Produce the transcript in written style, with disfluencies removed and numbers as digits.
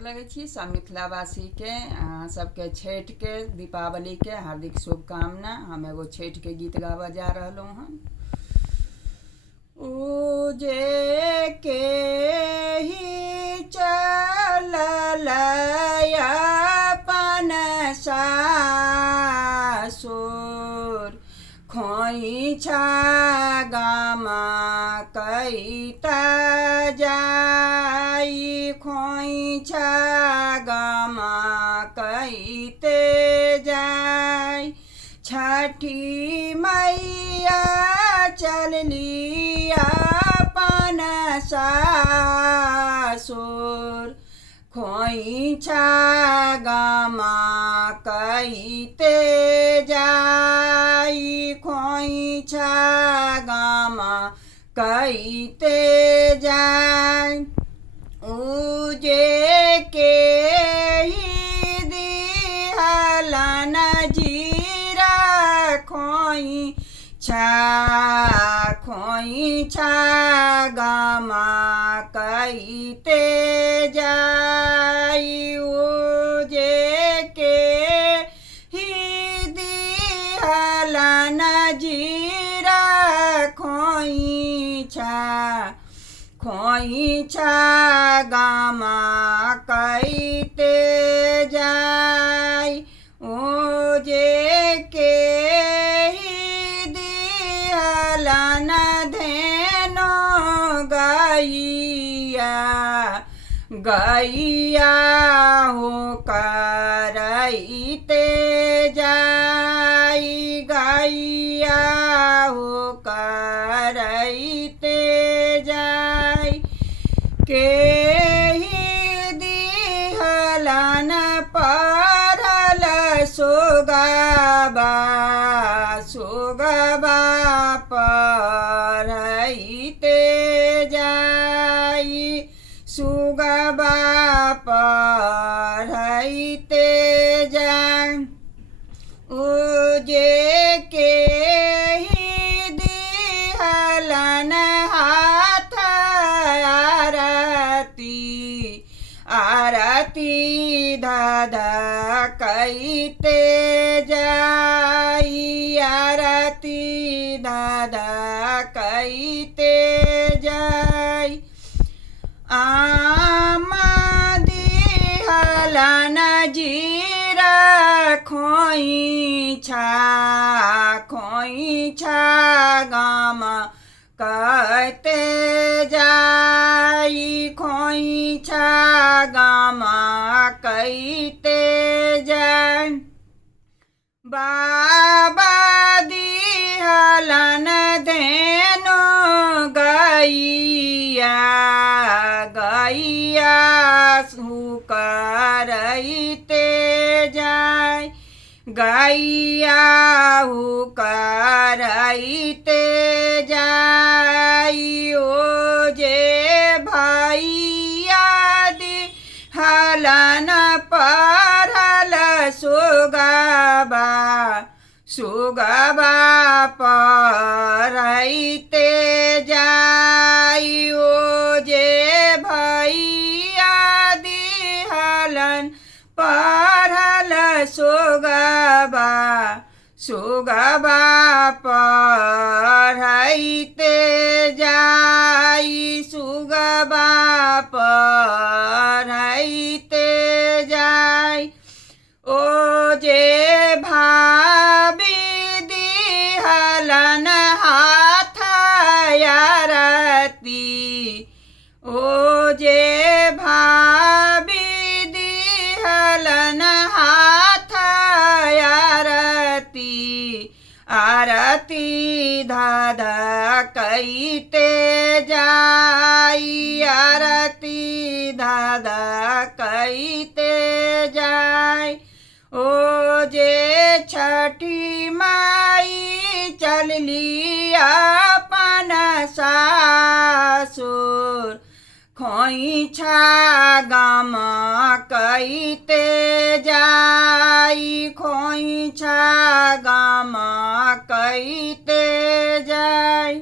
गोर लगे छी सब मिथिलावासी के सबके छठ के दीपावली के हार्दिक शुभकामना। हम एगो छठ के गीत गावा जा रहलू हन। उजे के ही चलल अपन सासुर खोइछा गामा कैता जाई खोइछा गामा कैते जाई छठी मैया चलली अपन सासुर खोइछा गामा कैते जाई खोइछा गामा कैते जाई उजे के ही दिहलन जीरा खोइछा गामा कैते जाई उजे के ही दिहलन जीरा खोइछा गामा कैते जाई उजे के ही दिहलन धेनो गैया हो करैते जाई गैया हो करैते जाई के ही दिहलन परल सुगबा परैते जाई सुगबा परैते जाई उजे के ही दिहलन हाथ आरती दादा कैते जाई आरती दादा कैते जाई आमा दिहलन जीरा खोइछा गामा कैते जाई खोइछा गामा कैते जाई बाबा दिहलन धेनो गैया करैते जाई गैया हो करैते जाई ओजे भैया दिहलन परल सुगबा परैते जाई ओजे भैया दिहलन परल सुगबा परैते जाई सुगबा परैते जाई ओजे भाभी दिहलन हाथ आरती ओजे भाभी दिहलन हाथ आरती दादा कैते जाई आरती दादा कैते जाई ओजे छठी माई चलली अपन सासुर खोइछा गामा कैते जाई खोइछा गामा कैते जाई।